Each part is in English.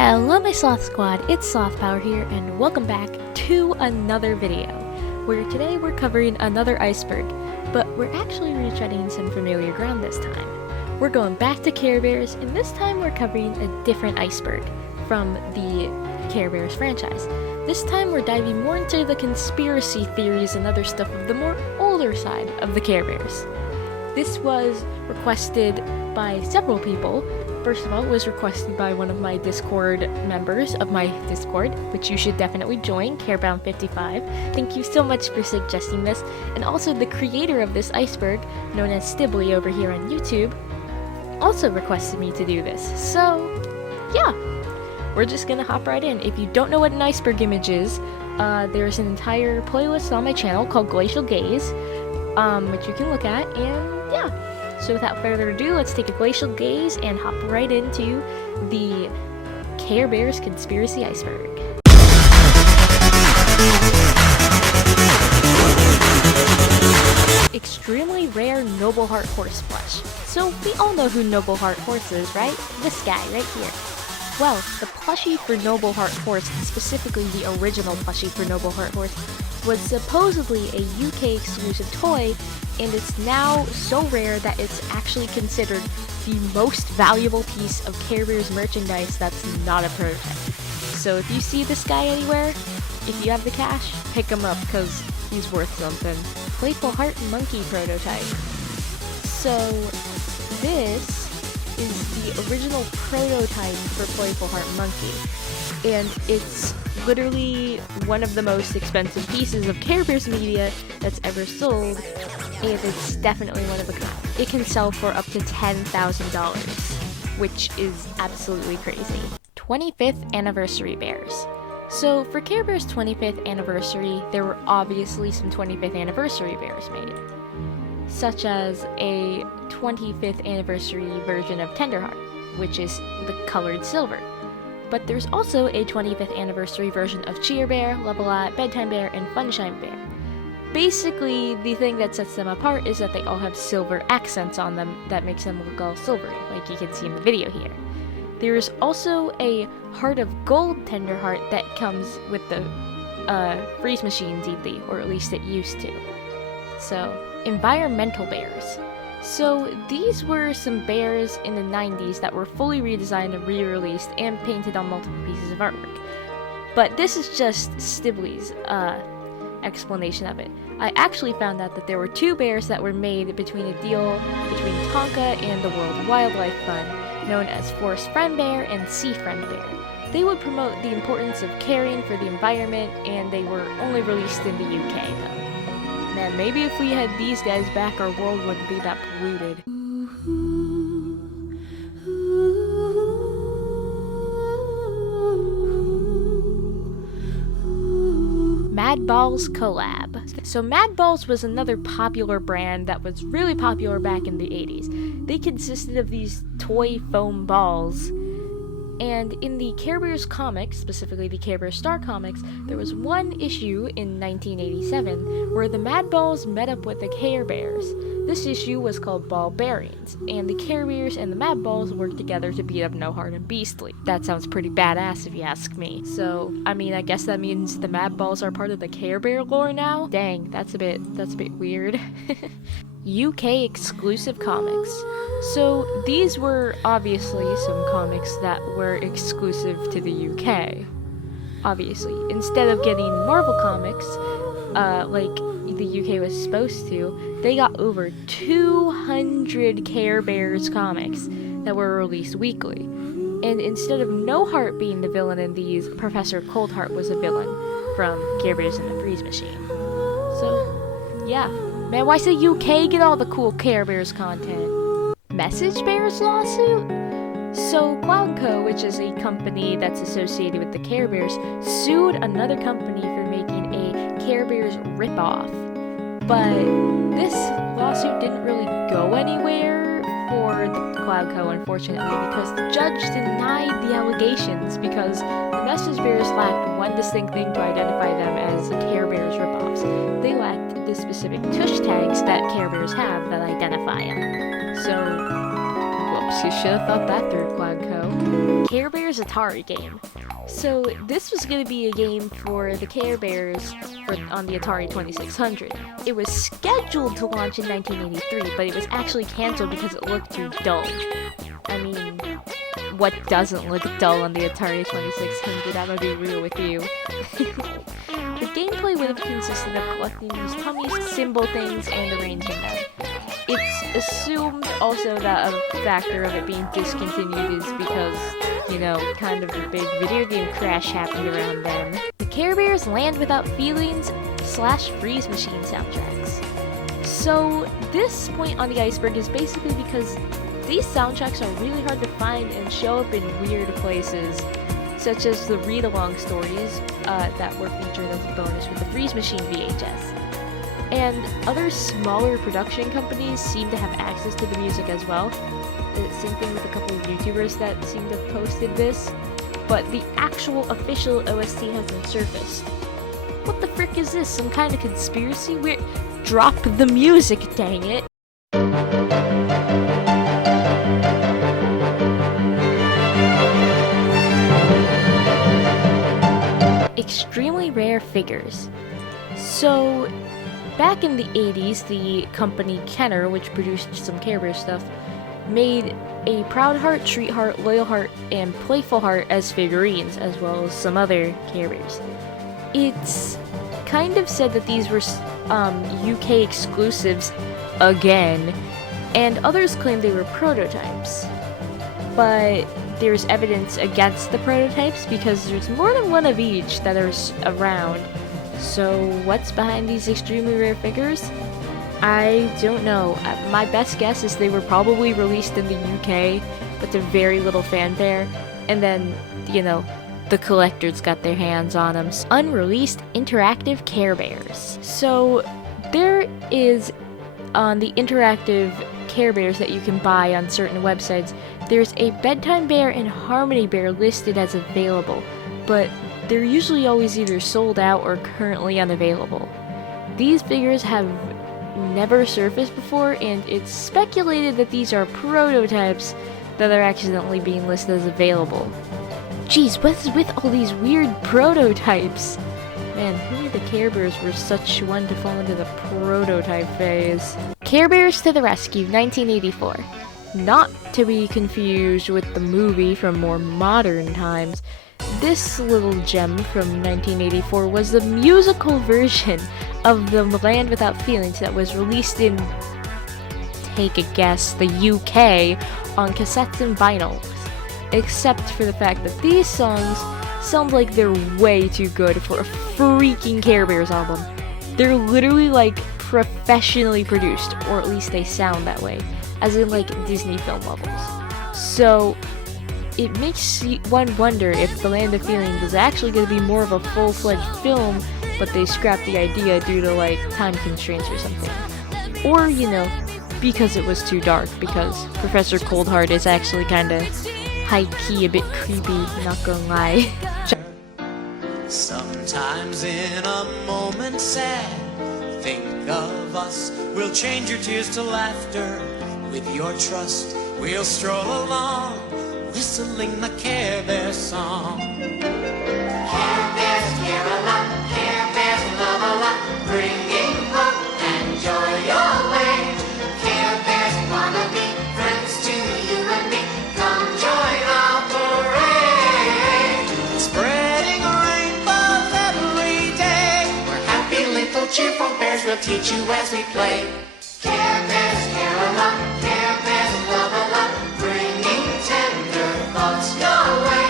Hello my Sloth Squad, it's Sloth Power here, and welcome back to another video, where today we're covering another iceberg, but we're actually retreading some familiar ground this time. We're going back to Care Bears, and this time we're covering a different iceberg from the Care Bears franchise. This time we're diving more into the conspiracy theories and other stuff of the more older side of the Care Bears. This was requested by several people. First of all, it was requested by one of my Discord members of my Discord, which you should definitely join, Carebound55. Thank you so much for suggesting this. And also the creator of this iceberg, known as Stibly over here on YouTube, also requested me to do this. So, yeah, we're just gonna hop right in. If you don't know what an iceberg image is, there's an entire playlist on my channel called Glacial Gaze, which you can look at, and yeah. So without further ado, let's take a glacial gaze and hop right into the Care Bears Conspiracy Iceberg. Extremely rare Noble Heart Horse plush. So we all know who Noble Heart Horse is, right? This guy right here. Well, the plushie for Noble Heart Horse, and specifically the original plushie for Noble Heart Horse, was supposedly a UK exclusive toy, and it's now so rare that it's actually considered the most valuable piece of Care Bears merchandise that's not a prototype. So if you see this guy anywhere, if you have the cash, pick him up because he's worth something. Playful Heart Monkey prototype. So this is the original prototype for Playful Heart Monkey, and it's literally one of the most expensive pieces of Care Bears media that's ever sold, and it's definitely one of a kind. It can sell for up to $10,000, which is absolutely crazy. 25th Anniversary Bears. So for Care Bears 25th Anniversary, there were obviously some 25th Anniversary Bears made, such as a 25th Anniversary version of Tenderheart, which is the colored silver. But there's also a 25th Anniversary version of Cheer Bear, Level-At, Bedtime Bear, and Funshine Bear. Basically, the thing that sets them apart is that they all have silver accents on them that makes them look all silvery, like you can see in the video here. There is also a Heart of Gold Tenderheart that comes with the freeze machine Stibly, or at least it used to. So, environmental bears. So these were some bears in the 90s that were fully redesigned and re-released and painted on multiple pieces of artwork. But this is just Stibly's explanation of it. I actually found out that there were two bears that were made between a deal between Tonka and the World Wildlife Fund, known as Forest Friend Bear and Sea Friend Bear. They would promote the importance of caring for the environment, and they were only released in the UK though. Man, maybe if we had these guys back, our world wouldn't be that polluted. Mad Balls collab. So Mad Balls was another popular brand that was really popular back in the 80s. They consisted of these toy foam balls. And in the Care Bears comics, specifically the Care Bears Star comics, there was one issue in 1987 where the Mad Balls met up with the Care Bears. This issue was called Ball Bearings, and the Care Bears and the Mad Balls worked together to beat up No Heart and Beastly. That sounds pretty badass if you ask me. So, I mean, I guess that means the Mad Balls are part of the Care Bear lore now? Dang, that's a bit weird. UK exclusive comics. So these were obviously some comics that were exclusive to the UK. Obviously, instead of getting Marvel comics, like the UK was supposed to, they got over 200 Care Bears comics that were released weekly. And instead of No Heart being the villain in these, Professor Coldheart was a villain from Care Bears and the Freeze Machine. So, yeah. Man, why's the UK get all the cool Care Bears content? Message Bears lawsuit? So Cloudco, which is a company that's associated with the Care Bears, sued another company for making a Care Bears ripoff. But this lawsuit didn't really go anywhere for the Cloudco, unfortunately, because the judge denied the allegations because the Message Bears lacked one distinct thing to identify them as Care Bears ripoffs. They lacked the specific tush tags that Care Bears have that identify them. So, well, Whoops, you should have thought that through, Quagco. Care Bears Atari game. So this was going to be a game for the Care Bears on the Atari 2600. It was scheduled to launch in 1983, but it was actually cancelled because it looked too dull. I mean, what doesn't look dull on the Atari 2600? I'm gonna be real with you. The gameplay would have consisted of collecting these tummy symbol things and arranging them. It's assumed also that a factor of it being discontinued is because, you know, kind of a big video game crash happened around then. The Care Bears Land Without Feelings / Freeze Machine soundtracks. So this point on the iceberg is basically because these soundtracks are really hard to find and show up in weird places, such as the read-along stories that were featured as a bonus with the Freeze Machine VHS. And other smaller production companies seem to have access to the music as well. Same thing with a couple of YouTubers that seem to have posted this, but the actual official OST hasn't surfaced. What the frick is this? Some kind of conspiracy? Drop the music, dang it! Extremely rare figures. So, back in the 80s, the company Kenner, which produced some Care Bears stuff, made a Proud Heart, Treat Heart, Loyal Heart, and Playful Heart as figurines, as well as some other Care Bears. It's kind of said that these were UK exclusives again, and others claim they were prototypes. But there's evidence against the prototypes because there's more than one of each that are around. So what's behind these extremely rare figures? I don't know. My best guess is they were probably released in the UK, but to very little fanfare, and then, you know, the collectors got their hands on them. Unreleased interactive Care Bears. So there is, on the interactive Care Bears that you can buy on certain websites, there's a Bedtime Bear and Harmony Bear listed as available, but they're usually always either sold out or currently unavailable. These figures have never surfaced before, and it's speculated that these are prototypes that are accidentally being listed as available. Jeez, what's with all these weird prototypes? Man, who knew the Care Bears were such one to fall into the prototype phase? Care Bears to the Rescue, 1984. Not to be confused with the movie from more modern times. This little gem from 1984 was the musical version of the Land Without Feelings that was released in, take a guess, the UK on cassettes and vinyls. Except for the fact that these songs sound like they're way too good for a freaking Care Bears album. They're literally like professionally produced, or at least they sound that way, as in like Disney film levels. So it makes one wonder if The Land of Feelings is actually going to be more of a full-fledged film, but they scrapped the idea due to like time constraints or something. Or, you know, because it was too dark, because Professor Coldheart is actually kind of high-key a bit creepy, not gonna lie. Sometimes in a moment sad, think of us. We'll change your tears to laughter. With your trust, we'll stroll along, whistling the Care Bears song. Care Bears care a lot, Care Bears love a lot, bringing hope and joy your way. Care Bears wanna be friends to you and me. Come join our parade, spreading rainbows every day. We're happy little cheerful bears, we'll teach you as we play. Care Bears care a lot, Care Bears love a lot, bringing tender thoughts your way.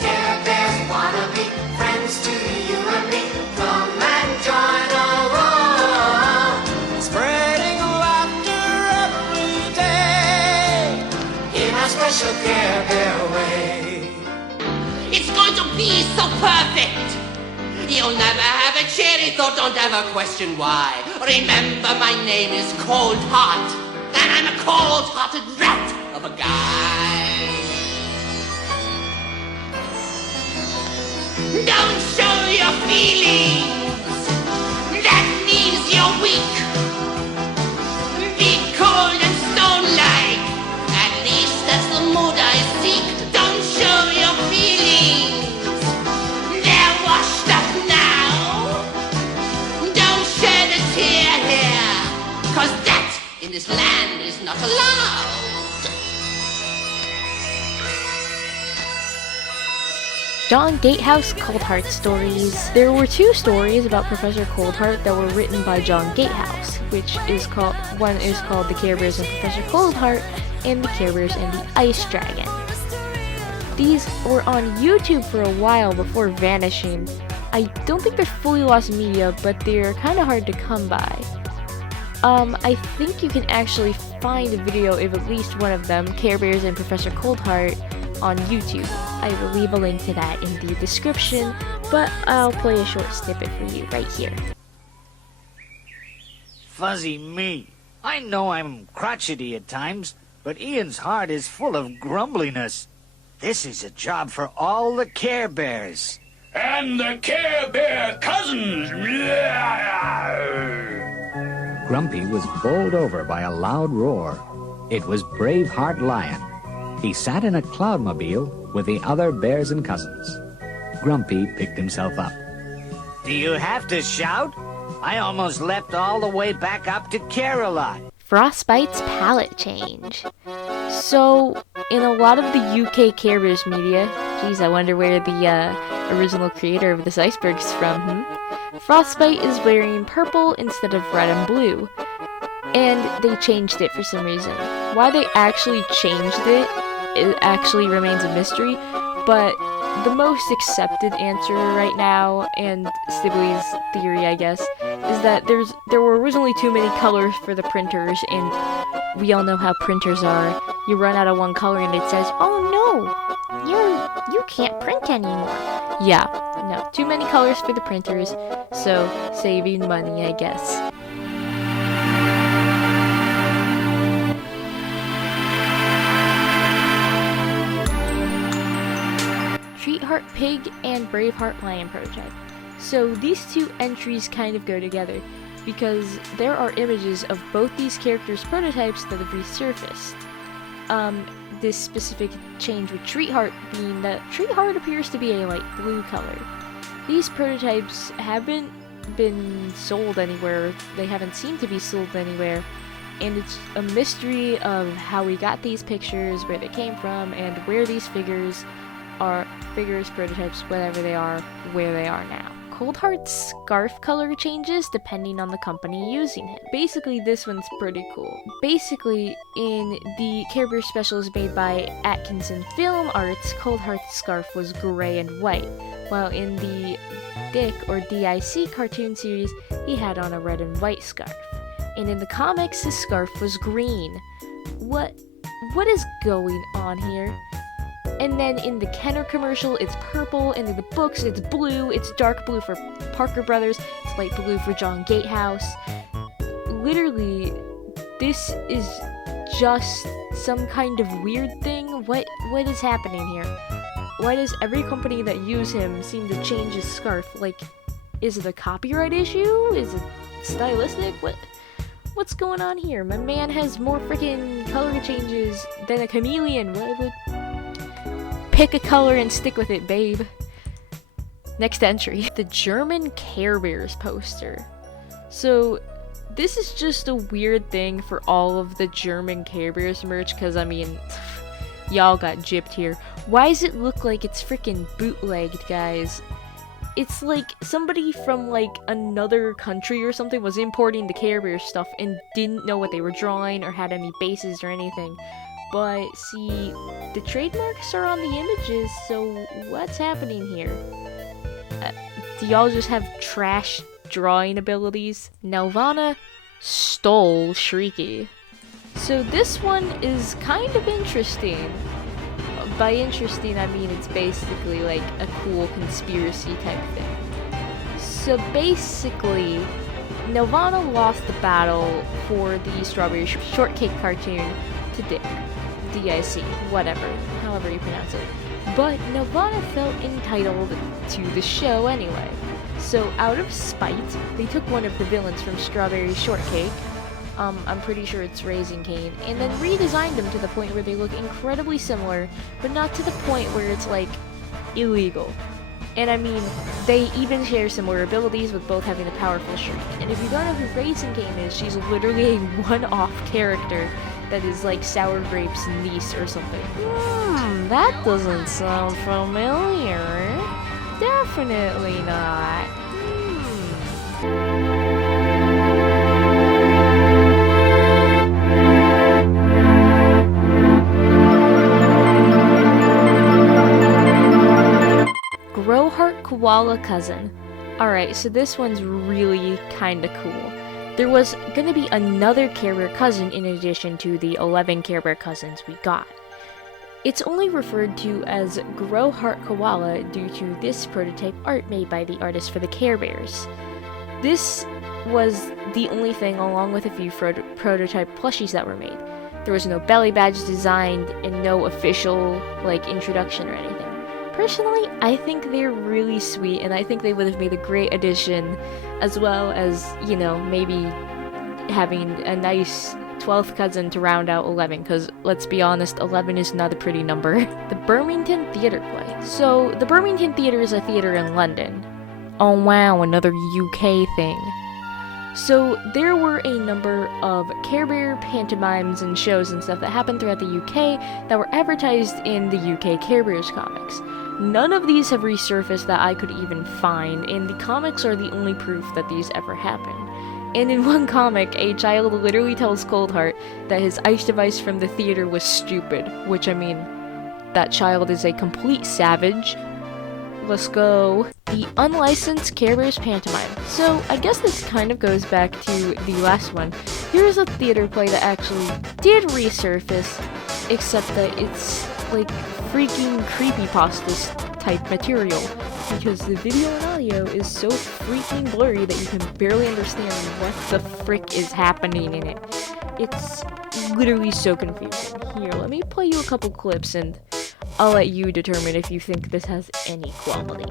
Care Bears wanna be friends to you and me. Come and join along, spreading laughter every day in our special Care Bear way. It's going to be so perfect. You'll never have a cherry thought, don't ever question why. Remember, my name is Cold Heart, and I'm a cold-hearted rat of a guy. Don't show your feelings, that means you're weak. Be cold and stone-like, at least John Gatehouse Coldheart stories. There were 2 stories about Professor Coldheart that were written by John Gatehouse, one is called The Care Bears and Professor Coldheart, and The Care Bears and the Ice Dragon. These were on YouTube for a while before vanishing. I don't think they're fully lost media, but they're kind of hard to come by. I think you can actually find a video of at least one of them, Care Bears and Professor Coldheart, on YouTube. I will leave a link to that in the description, but I'll play a short snippet for you right here. Fuzzy me. I know I'm crotchety at times, but Ian's heart is full of grumbliness. This is a job for all the Care Bears. And the Care Bear cousins. Grumpy was bowled over by a loud roar. It was Braveheart Lion. He sat in a cloudmobile with the other bears and cousins. Grumpy picked himself up. Do you have to shout? I almost leapt all the way back up to Care-a-Lot. Frostbite's palette change. So, in a lot of the UK Care Bears media, geez, I wonder where the original creator of this iceberg is from, Frostbite is wearing purple instead of red and blue. And they changed it for some reason. Why they actually changed it actually remains a mystery, but the most accepted answer right now, and Stibly's theory, I guess, is that there were originally too many colors for the printers, and we all know how printers are. You run out of one color and it says, "Oh no, you can't print anymore." Yeah, no, too many colors for the printers, so saving money, I guess. Treatheart Pig and Braveheart Lion prototype. So these 2 entries kind of go together because there are images of both these characters' prototypes that have resurfaced. This specific change with Treatheart being that Treatheart appears to be a light blue color. These prototypes haven't been sold anywhere, they haven't seemed to be sold anywhere, and it's a mystery of how we got these pictures, where they came from, and where these figures, prototypes, whatever they are, where they are now. Coldheart's scarf color changes depending on the company using him. Basically, this one's pretty cool. Basically, in the Care Bears specials made by Atkinson Film Arts, Coldheart's scarf was gray and white, while in the DIC cartoon series, he had on a red and white scarf. And in the comics, his scarf was green. What is going on here? And then in the Kenner commercial, it's purple, and in the books, it's blue. It's dark blue for Parker Brothers, it's light blue for John Gatehouse. Literally, this is just some kind of weird thing. What is happening here? Why does every company that use him seem to change his scarf? Like, is it a copyright issue? Is it stylistic? What's going on here? My man has more freaking color changes than a chameleon. Pick a color and stick with it, babe. Next entry. The German Care Bears poster. So, this is just a weird thing for all of the German Care Bears merch, because, I mean, y'all got gypped here. Why does it look like it's freaking bootlegged, guys? It's like somebody from, like, another country or something was importing the Care Bears stuff and didn't know what they were drawing or had any bases or anything. But, see, the trademarks are on the images, so what's happening here? Do y'all just have trash drawing abilities? Nelvana stole Shrieky. So this one is kind of interesting. By interesting, I mean it's basically like a cool conspiracy type thing. So basically, Nelvana lost the battle for the Strawberry Shortcake cartoon to Dick. DIC, whatever, however you pronounce it. But Nelvana felt entitled to the show anyway. So out of spite, they took one of the villains from Strawberry Shortcake, I'm pretty sure it's Raising Cane, and then redesigned them to the point where they look incredibly similar, but not to the point where it's like illegal. And I mean, they even share similar abilities with both having a powerful shriek. And if you don't know who Raising Cane is, she's literally a one-off character that is like sour grapes niece or something. That doesn't sound familiar. Definitely not. Growheart Koala Cousin. Alright, so this one's really kinda cool. There was gonna be another Care Bear cousin in addition to the 11 Care Bear cousins we got. It's only referred to as Growheart Koala due to this prototype art made by the artist for the Care Bears. This was the only thing along with a few prototype plushies that were made. There was no belly badge designed and no official introduction or anything. Personally, I think they're really sweet and I think they would have made a great addition, as well as, maybe having a nice 12th cousin to round out 11, because let's be honest, 11 is not a pretty number. The Birmingham Theatre Play. So, the Birmingham Theatre is a theatre in London. Oh wow, another UK thing. So, there were a number of Care Bear pantomimes and shows and stuff that happened throughout the UK that were advertised in the UK Care Bears comics. None of these have resurfaced that I could even find, and the comics are the only proof that these ever happened. And in one comic, a child literally tells Coldheart that his ice device from the theater was stupid, which, I mean, that child is a complete savage. Let's go. The Unlicensed Care Bears Pantomime. So, I guess this kind of goes back to the last one. Here's a theater play that actually did resurface, except that it's like freaking creepypasta type material, because the video and audio is so freaking blurry that you can barely understand what the frick is happening in it. It's literally so confusing. Here, let me play you a couple clips and I'll let you determine if you think this has any quality.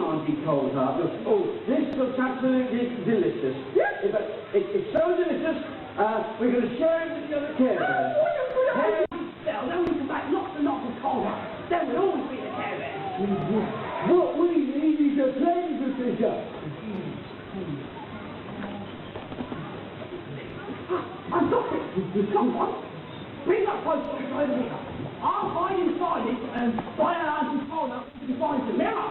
Auntie Coldheart. Oh, this looks absolutely delicious. Yes. It's so delicious, we're going to share it with the other Care Bears. Then we can make lots and lots of Coldheart. Then we'll always be the Care Bears. What we need is a pleasure figure. I've got it. Come on. Bring that post over here. I'll hide inside it and buy an Auntie Coldheart behind the mirror.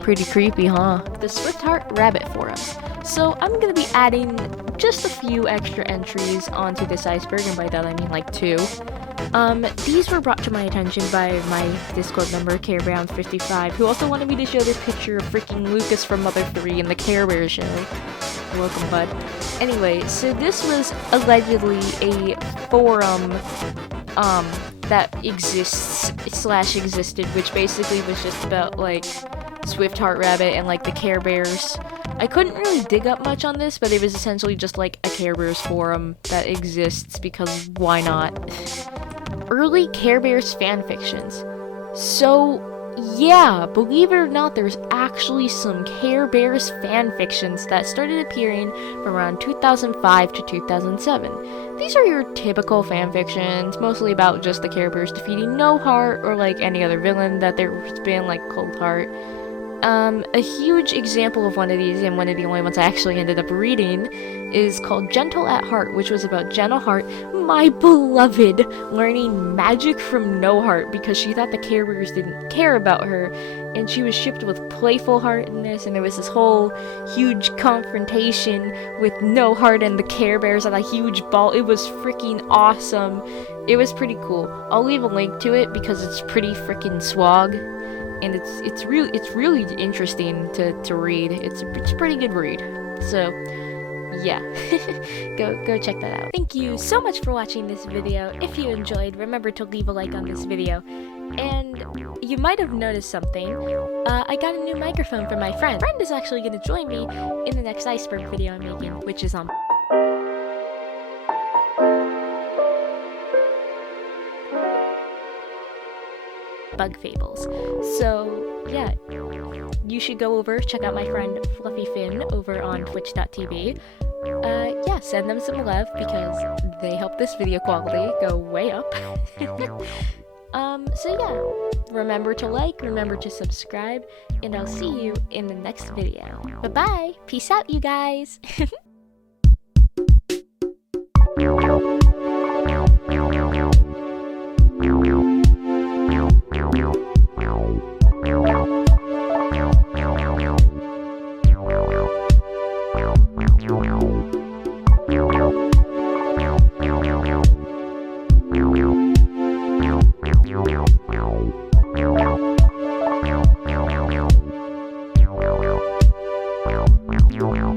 Pretty creepy, huh? The Swiftheart Rabbit Forum. So I'm gonna be adding just a few extra entries onto this iceberg, and by that I mean like 2. These were brought to my attention by my Discord member, CareBears55, who also wanted me to show this picture of freaking Lucas from Mother 3 in the Care Bears show. Welcome, bud. Anyway, so this was allegedly a forum, that existed, which basically was just about, Swiftheart Rabbit and, the Care Bears. I couldn't really dig up much on this, but it was essentially just, a Care Bears forum that exists, because why not? Early Care Bears fanfictions. So, yeah, believe it or not, there's actually some Care Bears fanfictions that started appearing from around 2005 to 2007. These are your typical fanfictions, mostly about just the Care Bears defeating No Heart, or any other villain that there's been, like Coldheart. A huge example of one of these, and one of the only ones I actually ended up reading, is called Gentle at Heart, which was about Gentle Heart, my beloved, learning magic from No Heart because she thought the Care Bears didn't care about her, and she was shipped with Playful Heart in this, and there was this whole huge confrontation with No Heart and the Care Bears at a huge ball. It was freaking awesome. It was pretty cool. I'll leave a link to it because it's pretty freaking swag. And it's really interesting to read. It's a pretty good read. So yeah, go check that out. Thank you so much for watching this video. If you enjoyed, remember to leave a like on this video. And you might have noticed something. I got a new microphone from my friend. My friend is actually going to join me in the next Iceberg video I'm making, which is on Bug Fables. So yeah, you should go over, check out my friend Fluffy Finn over on twitch.tv. Yeah, send them some love because they help this video quality go way up. So yeah, remember to like, remember to subscribe, and I'll see you in the next video. Bye-bye! Peace out, you guys! Wow.